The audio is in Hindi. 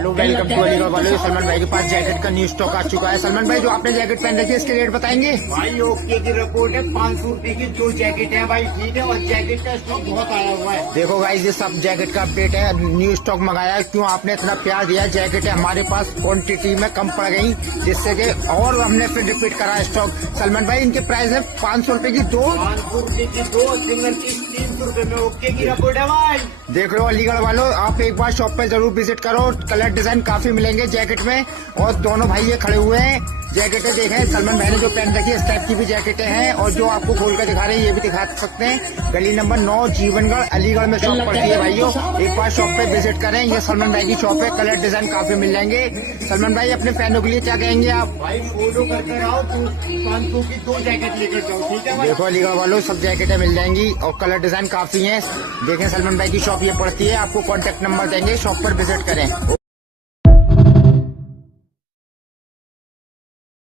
हेलो वेलकम टू अलीगढ़ वालों। सलमान भाई के पास जैकेट का न्यू स्टॉक आ चुका है। सलमान भाई, जो आपने जैकेट पहन रखी है इसके रेट बताएंगे? भाई ओके की रिपोर्ट है, 500 रुपए की 2 जैकेट है भाई, ठीक है। और जैकेट का स्टॉक बहुत आया हुआ है। देखो गाइस, ये सब जैकेट का अपडेट है, न्यू स्टॉक मंगाया है। क्यों आपने इतना प्यार दिया? जैकेट हमारे पास क्वांटिटी में कम पड़ गई, जिससे कि और हमने फिर रिपीट करा स्टॉक। सलमान भाई, इनके प्राइस है 500 रुपए की 2, 500 रुपए की 2, सिंगल पीस 300 रुपए में ओके की रिपोर्ट है भाई। देख लो अलीगढ़ वालों, आप एक बार शॉप पे जरूर विजिट करो। कलर डिजाइन काफी मिलेंगे जैकेट में। और दोनों भाई ये खड़े हुए हैं, जैकेटें देखें। सलमान भाई ने जो पहन रखी है इस टाइप की भी जैकेटें हैं, और जो आपको खोल कर दिखा रहे हैं ये भी दिखा सकते हैं। गली नंबर 9 जीवनगढ़ अलीगढ़ में शॉप पड़ती है भाइयों। एक बार शॉप पे विजिट करें। ये सलमान भाई की शॉप है, कलर डिजाइन काफी मिल जाएंगे। सलमान भाई, अपने फैनों के लिए क्या कहेंगे आप? भाई फॉलो करते रहो, 500 की 2 जैकेट लेकर जाओ, ठीक है भाई। देखो अलीगढ़ वालों, सब जैकेटें मिल जाएंगी और कलर डिजाइन काफी हैं। देखें, सलमान भाई की शॉप ये पड़ती है। आपको कॉन्टेक्ट नंबर देंगे, शॉप पर विजिट करें।